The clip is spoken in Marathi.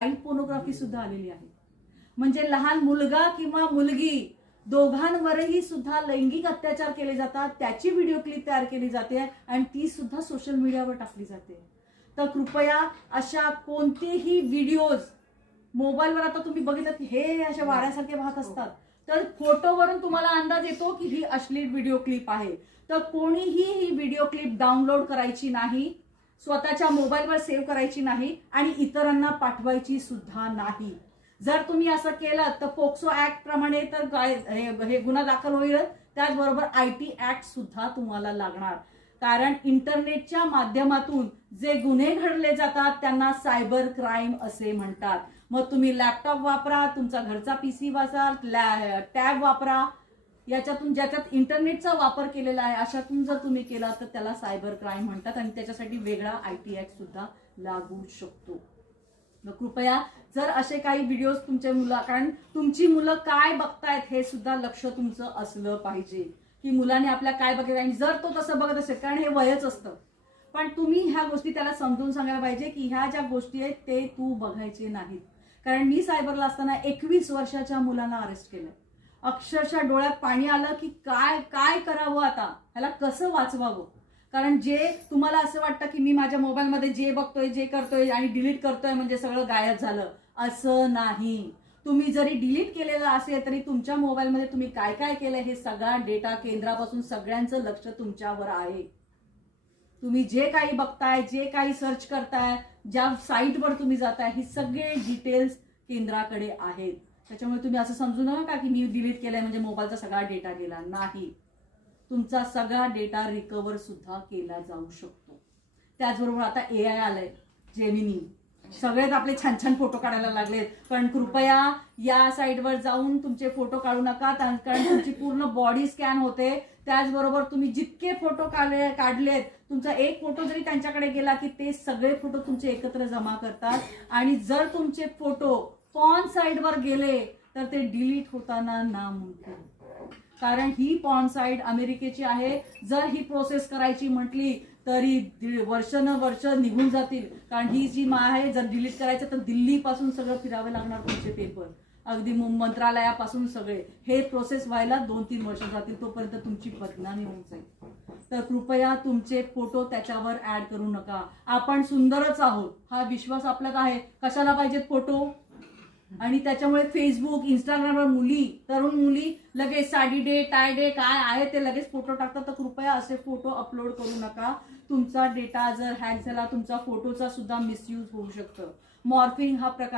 चाइल्ड पोर्नोग्राफी सुद्धा आलेली आहे. म्हणजे लहान मुलगा किंवा मुलगी दोघांवरही सुद्धा लैंगिक अत्याचार केले जातात, त्याची व्हिडिओ क्लिप तयार केली जाते आणि ती सुद्धा सोशल मीडियावर टाकली जाते. तर कृपया अशा कोणतेही व्हिडिओज मोबाईलवर, आता तुम्ही बघितलं की हे अशा वाऱ्यासारखे वाहत असतात, तर फोटोवरून तुम्हाला अंदाज येतो की ही अश्लील व्हिडिओ क्लिप आहे. तर कोणीही ही व्हिडिओ क्लिप डाउनलोड करायची नाही, स्वतःच्या मोबाईलवर सेव्ह करायची नाही आणि इतरांना पाठवायची सुद्धा नाही. जर तुम्ही असं केलं तर पोक्सो ऍक्ट प्रमाणे तर हे गुन्हा दाखल होईल. त्याचबरोबर IT ऍक्ट सुद्धा तुम्हाला लागणार. कारण इंटरनेटच्या माध्यमातून जे गुन्हे घडले जातात त्यांना सायबर क्राईम असे म्हणतात. मग तुम्ही लॅपटॉप वापरा, तुमचा घरचा PC वापरा, टॅब वापरा, याच्यातून ज्याच्यात इंटरनेटचा वापर केलेला आहे अशातून जर तुम्ही केला तर त्याला सायबर क्राईम म्हणतात आणि त्याच्यासाठी वेगळा IT ऍक्ट सुद्धा लागू शकतो. कृपया जर असे काही व्हिडिओज तुमच्या मुलं, कारण तुमची मुलं काय बघतायत हे सुद्धा लक्ष तुमचं असलं पाहिजे की मुलाने आपल्या काय बघितलं आणि जर तो तसं बघत असेल, कारण हे वयच असतं, पण तुम्ही ह्या गोष्टी त्याला समजून सांगायला पाहिजे की ह्या ज्या गोष्टी आहेत ते तू बघायचे नाहीत. कारण मी सायबरला असताना 21 वर्षाच्या मुलांना अरेस्ट केलं. अक्षरशः डोळ्यात पाणी आलं की काय काय करावं आता, ह्याला कसं वाचवावं. कारण जे तुम्हाला असं वाटतं की मी माझ्या मोबाईलमध्ये जे बघतोय, जे करतोय आणि डिलीट करतोय म्हणजे सगळं गायब झालं, असं नाही. तुम्ही जरी डिलीट केलेलं असेल तरी तुमच्या मोबाईलमध्ये तुम्ही काय काय केलंय हे सगळा डेटा केंद्रापासून सगळ्यांचं लक्ष तुमच्यावर आहे. तुम्ही जे काही बघताय, जे काही सर्च करताय, ज्या साईटवर तुम्ही जाताय, ही सगळे डिटेल्स केंद्राकडे आहेत. त्याच्यामुळे तुम्ही असं समजू नका की मी डिलीट केलंय म्हणजे मोबाईलचा सगळा डेटा गेला. नाही, तुमचा सगळा डेटा रिकव्हर सुद्धा केला जाऊ शकतो. त्याचबरोबर आता AI आलंय, जेमिनी, सगळेच आपले छान छान फोटो काढायला लागलेत. पण कृपया या साईटवर जाऊन तुमचे फोटो काढू नका, कारण तुमची पूर्ण बॉडी स्कॅन होते. त्याचबरोबर तुम्ही जितके फोटो काढलेत, तुमचा एक फोटो जरी त्यांच्याकडे गेला की ते सगळे फोटो तुमचे एकत्र जमा करतात आणि जर तुमचे फोटो पॉर्न साईटवर गेले तर ते डिलीट होताना नामुमकिन. कारण ही पॉर्न साईट अमेरिकेची आहे. जर ही प्रोसेस करायची म्हटली तरी वर्ष निघून जातील. कारण ही जी आहे, जर डिलीट करायचं तर दिल्लीपासून सगळं फिरावं लागणार तुमचे पेपर, अगदी मंत्रालयापासून सगळे. हे प्रोसेस व्हायला 2-3 वर्ष जातील, तोपर्यंत तुमची बदनामी होऊन जाईल. तर कृपया तुमचे फोटो त्याच्यावर ऍड करू नका. आपण सुंदरच आहोत हा विश्वास आपल्यात आहे, कशाला पाहिजेत फोटो. आणि त्याच्यामुळे फेसबुक, इंस्टाग्रामवर तरुण मुली लगेच साडी डे, टाय डे काय आहे ते लगेच फोटो टाकतात. तर कृपया असे फोटो अपलोड करू नका. तुमचा डेटा जर हॅक झाला, तुमचा फोटोचा सुद्धा मिसयूज होऊ शकतं. मॉर्फिंग हा प्रकार